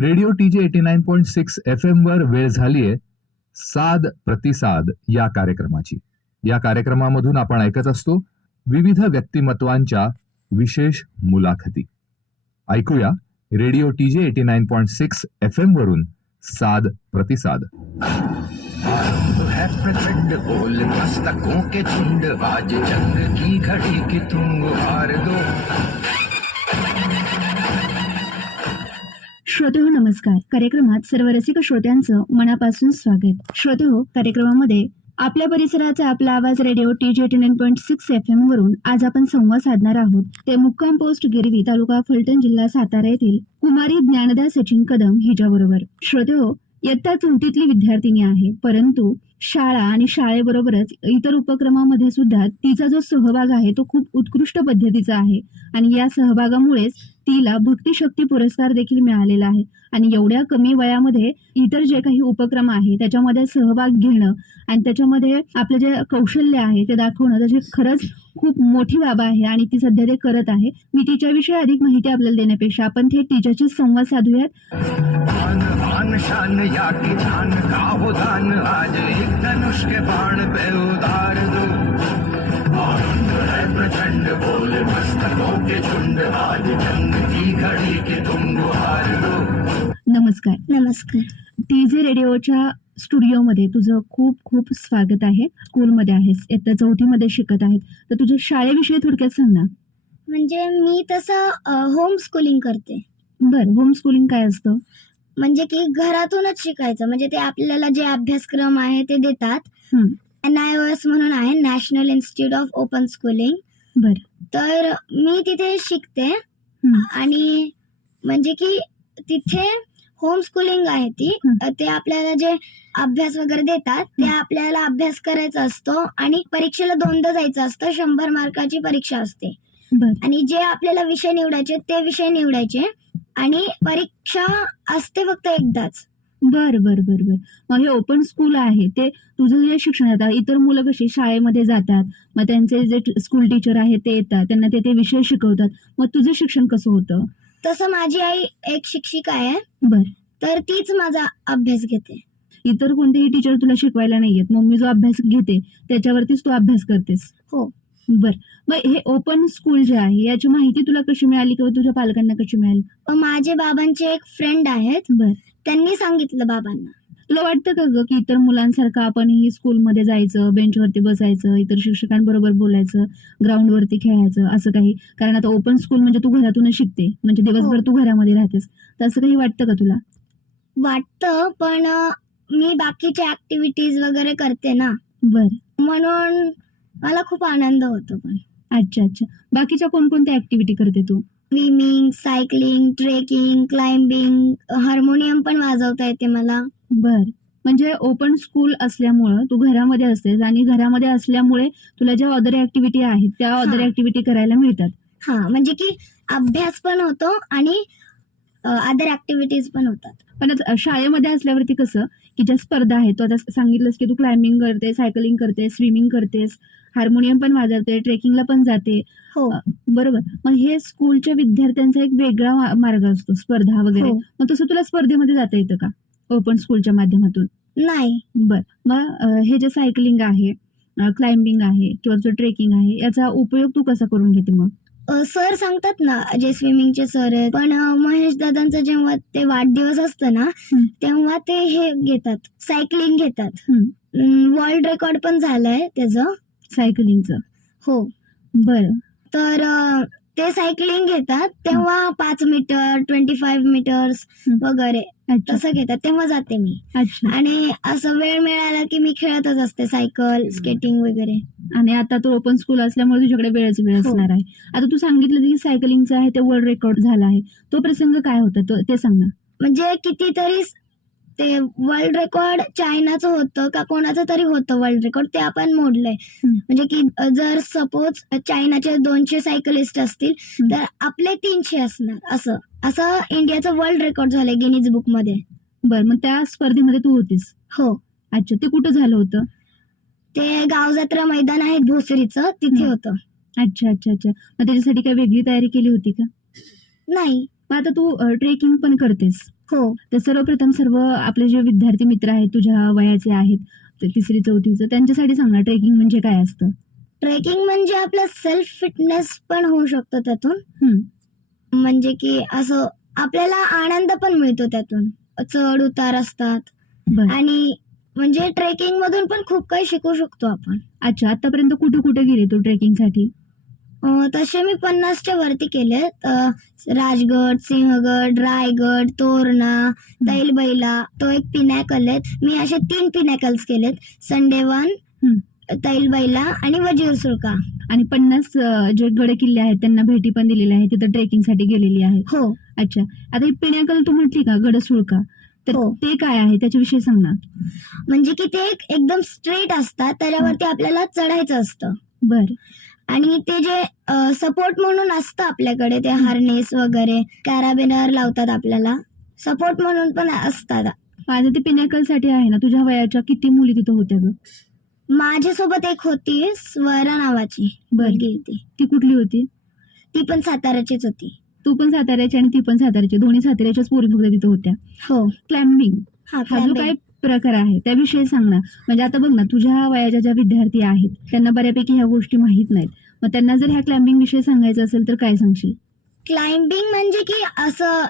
Radio TJ eighty nine point six F M वर वेळ झालीय. साद प्रतिसाद या कार्यक्रमाची. या कार्यक्रमामधून आपण ऐकत असतो विविध व्यक्तिमत्वांच्या विशेष मुलाखती. ऐकूया radio TJ eighty nine point six F M वरून साद प्रतिसाद. है प्रचंड बोल मस्तकों के झुंड आज जंग की घड़ी की तुम हार दो। श्रोते हो नमस्कार. कार्यक्रमात सर्व रसिक श्रोत्यांचं मनापासून स्वागत. श्रोते हो कार्यक्रमामध्ये आपल्या परिसराचा आपला आवाज radio T G eighty nine point six F M वरून आज आपण संवाद साधणार आहोत. ते मुक्काम पोस्ट गिरवी तालुका फलटण जिल्हा सातारा येथील कुमारी ज्ञानदा सचिन कदम हिच्याबरोबर. श्रोते हो इयत्ता चौथीतली विद्यार्थिनी आहे परंतु शाळा आणि शाळेबरोबरच इतर उपक्रमामध्ये सुद्धा तिचा जो सहभाग आहे तो खूप उत्कृष्ट पद्धतीचा आहे. आणि या सहभागामुळेच तिला भक्तिशक्ती पुरस्कार देखील मिळालेला आहे. आणि एवढ्या कमी वयामध्ये इतर जे काही उपक्रम आहे त्याच्यामध्ये सहभाग घेणं आणि त्याच्यामध्ये आपलं जे कौशल्य आहे ते दाखवणं त्याची खरंच खूप मोठी बाब आहे आणि ती सध्या ते करत आहे. मी तिच्याविषयी अधिक माहिती आपल्याला देण्यापेक्षा आपण थेट तिच्याशी संवाद साधूयात. आन शान या की जान का हो दान आज एक धनुष के बाण पे उतार दो। आनंद है प्रचंड बोल मस्तकों के झुंड आज जंग की घड़ी की तुम हार दो। नमस्कार। नमस्कार। टी जे रेडिओच्या स्टुडिओमध्ये तुझं खूप खूप स्वागत आहे. स्कूलमध्ये आहेस इयत्ता चौथीमध्ये शिकत आहेत. तर तुझ्या शाळेविषयी थोडक्यात सांग ना. म्हणजे मी तसं होम स्कूलिंग करते. बरं होम स्कूलिंग काय असतं? म्हणजे की घरातूनच शिकायचं. म्हणजे ते आपल्याला जे अभ्यासक्रम आहे ते देतात. हं. एन आय ओ एस म्हणून आहे national institute of open schooling बरं. तर मी तिथे शिकते. हं. आणि म्हणजे की तिथे होम स्कूलिंग आहे ती. ते आपल्याला जे अभ्यास वगैरे देतात ते. आपल्याला अभ्यास करायचा असतो आणि परीक्षेला दोनदा जायचं असतं. शंभर मार्काची परीक्षा असते. आणि जे आपल्याला विषय निवडायचे ते विषय निवडायचे. आणि परीक्षा असते फक्त एकदाच. बर बर बर बर. मग हे ओपन स्कूल आहे. ते तुझं जे शिक्षण आता इतर मुलं कशी शाळेमध्ये जातात मग त्यांचे जे स्कूल टीचर आहेत ते येतात त्यांना ते ते विषय शिकवतात. मग तुझं शिक्षण कसं होतं? तसं माझी आई एक शिक्षिका आहे. बर. तर तीच माझा अभ्यास घेते. इतर कोणतेही टीचर तुला शिकवायला नाहीयेत. मम्मी जो अभ्यास घेते त्याच्यावरतीच तू अभ्यास करतेस. हो. बर. मग हे ओपन स्कूल जे आहे याची माहिती तुला कशी मिळाली किंवा तुझ्या पालकांना कशी मिळाली? माझे बाबांचे एक फ्रेंड आहेत. बर. त्यांनी सांगितलं बाबांना. तुला वाटतं का ग की इतर मुलांसारखं आपणही स्कूलमध्ये जायचं बेंचवरती बसायचं इतर शिक्षकांबरोबर बोलायचं ग्राउंडवरती खेळायचं असं काही? कारण आता ओपन स्कूल म्हणजे तू घरातूनच शिकते. म्हणजे दिवसभर हो. तू घरामध्ये राहतेस. तर असं काही वाटतं का तुला? वाटतं पण अ, मी बाकीच्या ऍक्टिव्हिटीज वगैरे करते ना. बर. म्हणून मला खूप आनंद होतो पण. अच्छा अच्छा. बाकीच्या कोणकोणत्या ऍक्टिव्हिटी करते तू? Swimming cycling trekking climbing harmonium पण वाजवता येते मला. बर. म्हणजे ओपन स्कूल असल्यामुळं तू घरामध्ये असतेस आणि घरामध्ये असल्यामुळे तुला ज्या अदर ऍक्टिव्हिटी आहेत त्या अदर. ऍक्टिव्हिटी करायला मिळतात. हा म्हणजे की अभ्यास पण होतो आणि अदर ऍक्टिव्हिटीज पण होतात. पण शाळेमध्ये असल्यावरती कसं की ज्या स्पर्धा आहेत तू आता सांगितलंस की तू क्लाइम्बिंग करते सायकलिंग करते स्विमिंग करतेस हार्मोनियम पण वाजवते ट्रेकिंगला पण जाते. हो. बरोबर. मग हे स्कूलच्या विद्यार्थ्यांचा एक वेगळा मार्ग असतो स्पर्धा वगैरे. हो. मग तसं तुला स्पर्धेमध्ये जाता येतं का? ओपन स्कूलच्या माध्यमातून? नाही. बर. मग हे जे सायकलिंग आहे क्लाइम्बिंग आहे किंवा जो ट्रेकिंग आहे याचा उपयोग तू कसा करून घेते मग? सर सांगतात ना जे स्विमिंगचे सर आहेत. पण महेश दादांचा जेव्हा ते वाढदिवस असतं ना. तेव्हा ते हे घेतात सायकलिंग घेतात. वर्ल्ड रेकॉर्ड पण झालंय त्याचं. सायकलिंगचं. हो. बरं. तर ते सायकलिंग घेतात तेव्हा पाच मीटर ट्वेंटी फाईव्ह मीटर्स. वगैरे तसं घेतात तेव्हा जाते मी. आणि असं वेळ मिळाला की मी खेळतच असते सायकल स्केटिंग वगैरे. आणि आता तो ओपन स्कूल असल्यामुळे तुझ्याकडे वेळच वेळ. असणार आहे आता तू सांगितलं की सायकलिंगचं आहे ते वर्ल्ड रेकॉर्ड झाला आहे. तो प्रसंग काय होता? तो ते सांग ना. म्हणजे कितीतरी ते वर्ल्ड रेकॉर्ड चायनाचं होतं का कोणाचं तरी होतं वर्ल्ड रेकॉर्ड ते आपण मोडलंय. म्हणजे की जर सपोज चायनाचे दोनशे सायकलिस्ट असतील. तर आपले तीनशे असणार असं. असं इंडियाचं वर्ल्ड रेकॉर्ड झालंय गिनीज बुकमध्ये. बरं मग त्या स्पर्धेमध्ये तू होतीस. हो. अच्छा ते कुठं झालं होतं? ते गाव जत्रा मैदान आहे भोसरीचं तिथे. होतं. अच्छा अच्छा अच्छा. मग त्याच्यासाठी काय वेगळी तयारी केली होती का? नाही. मग आता तू ट्रेकिंग पण करतेस. हो. तर सर्वप्रथम सर्व आपले जे विद्यार्थी मित्र आहेत तुझ्या वयाचे आहेत तिसरी चौथीचं त्यांच्यासाठी सांग ना ट्रेकिंग म्हणजे काय असतं? ट्रेकिंग म्हणजे आपलं सेल्फ फिटनेस पण होऊ शकतो त्यातून. म्हणजे की असं आपल्याला आनंद पण मिळतो त्यातून. चढ उतार असतात. आणि म्हणजे ट्रेकिंग मधून पण खूप काही शिकू शकतो आपण. अच्छा आतापर्यंत कुठे कुठे गेले तू ट्रेकिंगसाठी अं, तसे मी पन्नासच्या वरती केले. राजगड सिंहगड रायगड तोरणा तैलबैला तो एक पिनॅकल आहेत. मी असे तीन पिनॅकल्स केलेत. संडेवन हम्म. तैलबैला आणि वजीर सुळका. आणि पन्नास जे गड किल्ले आहेत त्यांना भेटी पण दिलेल्या आहेत. तिथं ट्रेकिंगसाठी गेलेली आहे हो. अच्छा. आता ही पिण्याकल तू म्हटली का? गडसुळका तर हो. ते काय आहे? त्याच्याविषयी सांग ना. म्हणजे की ते एक एकदम स्ट्रेट असतात. त्याच्यावरती आपल्याला चढायचं असतं. बर. आणि ते जे सपोर्ट म्हणून असतं आपल्याकडे ते हार्नेस वगैरे कॅराबिनर लावतात आपल्याला. सपोर्ट म्हणून पण असतात. आता ते पिण्याकलसाठी आहे ना तुझ्या वयाच्या किती मुली तिथं होत्या ग? माझ्यासोबत एक होती स्वरा नावाची बर. मुलगी होती. ती कुठली होती? ती पण साताऱ्याचीच होती. तू पण साताऱ्याची आणि ती पण साताऱ्याची. दोन्ही साताऱ्याच्याच पोरी फक्त तिथं होत्या. हो. क्लाइम्बिंग हा जो. काय प्रकार आहे. त्याविषयी सांग ना. म्हणजे आता बघ ना तुझ्या वयाच्या ज्या विद्यार्थी आहेत त्यांना बऱ्यापैकी ह्या गोष्टी माहीत नाहीत. मग त्यांना जर ह्या क्लाइम्बिंग विषयी सांगायचं असेल तर काय सांगशील? क्लाइम्बिंग म्हणजे की असं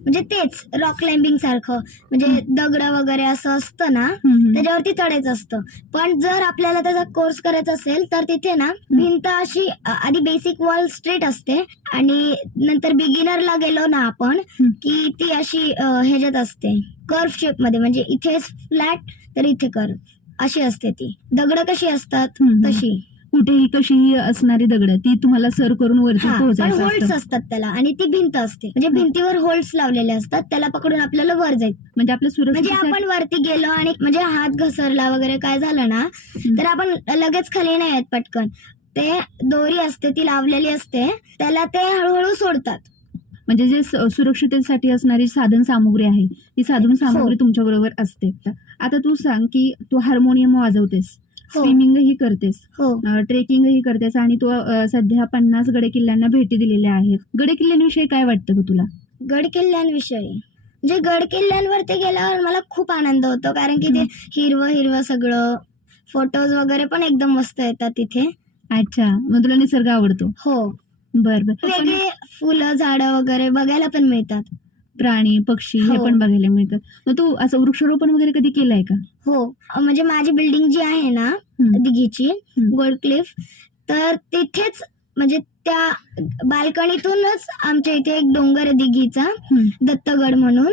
म्हणजे तेच रॉक क्लाइम्बिंग सारखं. म्हणजे दगड वगैरे असं असतं ना. त्याच्यावरती चढायचं असतं. पण जर आपल्याला त्याचा कोर्स करायचा असेल तर तिथे ना भिंत अशी आधी बेसिक वॉल स्ट्रेट असते. आणि नंतर बिगिनरला गेलो ना आपण. की ती अशी ह्याच्यात असते. कर्व शेपमध्ये. म्हणजे इथे फ्लॅट तर इथे कर्व अशी असते ती. दगड कशी असतात. तशी. कुठेही कशीही असणारी दगड ती तुम्हाला सर करून वरती हा पोहोचायचं होल्ड्स असतं. असतात त्याला आणि ती भिंत असते. म्हणजे भिंतीवर होल्ड्स लावलेले असतात त्याला पकडून आपल्याला वर जायचं. म्हणजे आपल्या म्हणजे आपण वरती गेलो आणि म्हणजे हात घसरला वगैरे काय झालं ना तर आपण लगेच खाली नाही येत पटकन. ते दोरी असते ती लावलेली असते त्याला ते हळूहळू सोडतात. म्हणजे जे स- सुरक्षिततेसाठी असणारी साधन सामुग्री आहे ती साधन सामुग्री तुमच्या बरोबर असते. आता तू सांग की तू हार्मोनियम वाजवतेस. हो. स्विमिंग ही करतेस. हो. ट्रेकिंग ही करतेस आणि तू अ, सध्या पन्नास गडे किल्ल्यांना भेटी दिलेल्या आहेत. गडे किल्ल्यांविषयी काय वाटतं ग तुला? गड किल्ल्यांविषयी. म्हणजे गड किल्ल्यांवरती गेल्यावर मला खूप आनंद होतो. कारण की ते हिरवं हिरवं सगळं फोटोज वगैरे पण एकदम मस्त येतात तिथे. अच्छा. मग तुला निसर्ग आवडतो. हो. बर बर. वेगळे फुलं झाडं वगैरे बघायला पण मिळतात. प्राणी पक्षी हे हो. पण बघायला मिळतात मग तू असं वृक्षारोपण वगैरे कधी केलंय का? हो. अ, म्हणजे माझी बिल्डिंग जी आहे ना हम्म. दिघीची हम्म. Gold Cliff. तर तिथेच म्हणजे त्या बाल्कनीतूनच आमच्या इथे एक डोंगर आहे दिघीचा हम्म. दत्तगड म्हणून.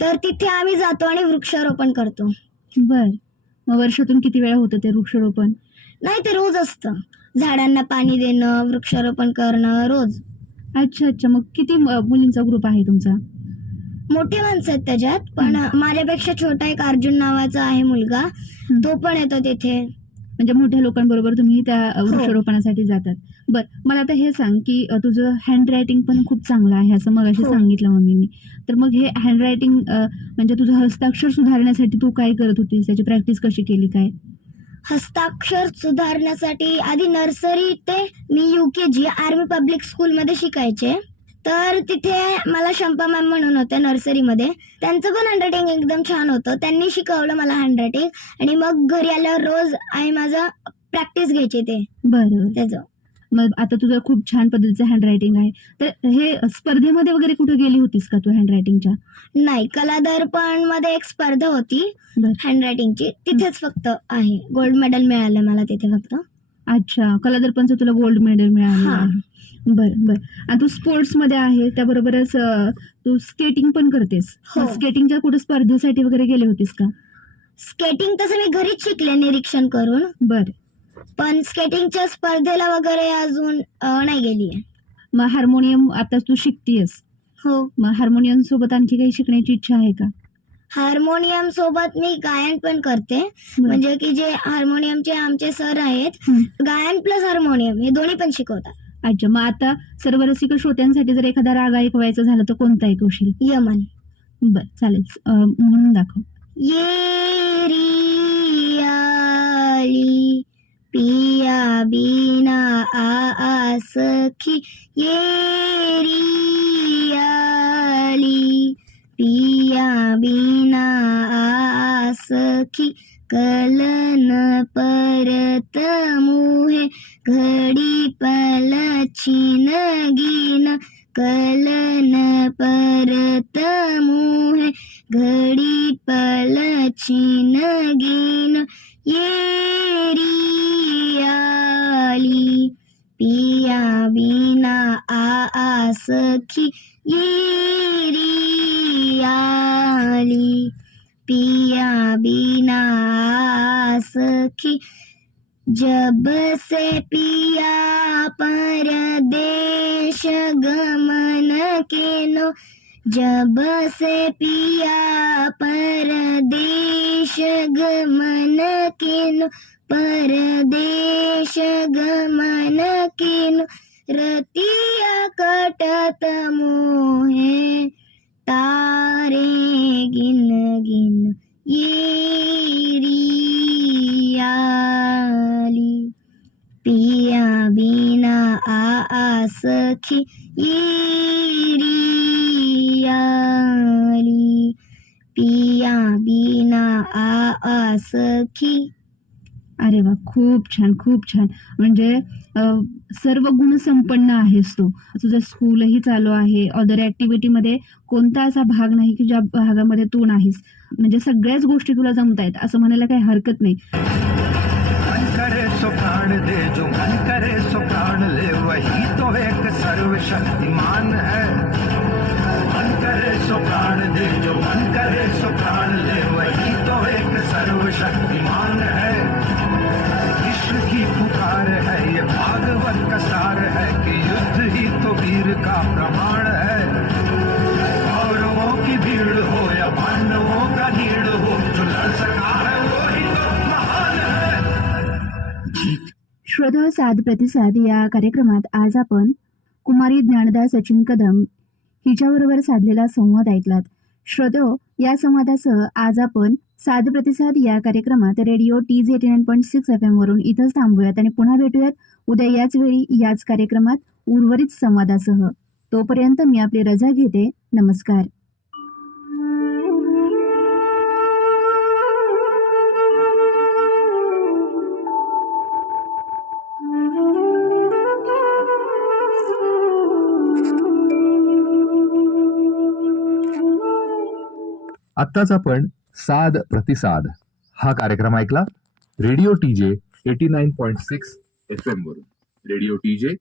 तर तिथे आम्ही जातो आणि वृक्षारोपण करतो. बर. मग वर्षातून किती वेळा होतं ते वृक्षारोपण? नाही ते रोज असतं. झाडांना पाणी देणं वृक्षारोपण करणं रोज. अच्छा अच्छा. मग किती म- मुलींचा ग्रुप आहे तुमचा? मोठे माणसं आहेत त्याच्यात पण माझ्यापेक्षा छोटा एक अर्जुन नावाचा आहे मुलगा. तो पण येतो तिथे. म्हणजे मोठ्या लोकांबरोबर तुम्ही त्या अ, वृक्षारोपणासाठी जातात. बर मला आता हे सांग की तुझं हँड रायटिंग पण खूप चांगलं आहे असं मग अशी हो. सांगितलं मम्मीनी. तर मग हे हँड रायटिंग म्हणजे तुझं हस्ताक्षर सुधारण्यासाठी तू काय करत होतीस? त्याची प्रॅक्टिस कशी केली काय? हस्ताक्षर सुधारण्यासाठी आधी नर्सरी ते मी युकेजी आर्मी पब्लिक स्कूलमध्ये शिकायचे. तर तिथे मला शंपा मॅम म्हणून होत्या नर्सरीमध्ये. त्यांचं पण हँडरायटिंग एकदम छान होतं. त्यांनी शिकवलं मला हँडरायटिंग आणि मग घरी आल्यावर रोज आई माझं प्रॅक्टिस घ्यायचे ते. बरं त्याचं. मग आता तुझं खूप छान पद्धतीचं हँड रायटिंग आहे. तर हे स्पर्धेमध्ये वगैरे कुठे गेली होतीस का तू हँड रायटिंगच्या नाही कला दर्पणमध्ये एक स्पर्धा होती. हँडरायटिंगची तिथेच फक्त आहे. गोल्ड मेडल मिळालं मला तिथे फक्त. अच्छा कलादर्पणचं तुला गोल्ड मेडल मिळालं. बर बर. आणि तू स्पोर्ट्समध्ये आहे त्याबरोबरच अ, तू स्केटिंग पण करतेस. हो. स्केटिंगच्या कुठे स्पर्धेसाठी वगैरे गेले होतीस का? स्केटिंग तसं मी घरीच शिकले निरीक्षण करून. बर. पण स्केटिंगच्या स्पर्धेला वगैरे अजून अं, नाही गेलीये मग हार्मोनियम आता तू शिकतीयस. हो. मग हार्मोनियम सोबत आणखी काही शिकण्याची इच्छा आहे का? हार्मोनियम सोबत मी गायन पण करते. म्हणजे की जे हार्मोनियमचे आमचे सर आहेत. गायन प्लस हार्मोनियम हे दोन्ही पण शिकवतात. अच्छा मग आता सर्व रसिक श्रोत्यांसाठी जर एखादा राग ऐकवायचा झाला तर कोणता ऐकवशील? यमन. बर चालेल. अ, म्हणून दाखव. ये री आली पिया बीना आ आ सखी ये री पिया बिना आसखी कलन परत मुहे घडी छिनगीन कलन परत मुहे घडी पल छिनगीन येरी आली. पिया बिना आ सखी येरी आली. पिया बिना आसखी सखी जब से पिया परदेश गमन केनो, जब से पिया परदेश गमन केनो, परदेश गमन केनो, रतिया कटत मोहे, तारे गिन गिन येरी आली पिया बिना आ आ सखी येरी पिया बिना आ आ सखी अरे वा खूप छान खूप छान. म्हणजे सर्व गुण संपन्न आहेस तू. तुझं स्कूलही चालू आहे. अदर ऍक्टिव्हिटीमध्ये कोणता असा भाग नाही की ज्या भागामध्ये तू नाहीस. म्हणजे सगळ्याच गोष्टी तुला जमतायत असं म्हणायला काही हरकत नाही. जो मन करे सो प्राण ले, वही तो एक सर्वशक्तिमान है। मन करे सो प्राण दे जो मन करे सो प्राण ले, वही तो एक सर्वशक्तिमान है। विश्व की पुकार है, ये भागवत का सार है कि युद्ध ही तो वीर का प्रमाण है। कौरवों की भीड़ हो या पांडवों का भीड़ हो, जो लड़ सका है वो ही तो महान है। श्रोता साध प्रतिसाद या कार्यक्रमात आज आपण कुमारी ज्ञानदा सचिन कदम हिच्याबरोबर साधलेला संवाद ऐकलात. श्रोतो या संवादासह आज आपण साध प्रतिसाद या कार्यक्रमात radio T G eighty nine point six F एमवरून इथंच थांबूयात आणि पुन्हा भेटूयात उद्या याच वेळी याच कार्यक्रमात उर्वरित संवादासह. तोपर्यंत मी आपली रजा घेते. नमस्कार. आत्ताच आपण साद प्रतिसाद हा कार्यक्रम ऐकला. Radio TJ eighty nine point six F M वरून. Radio TJ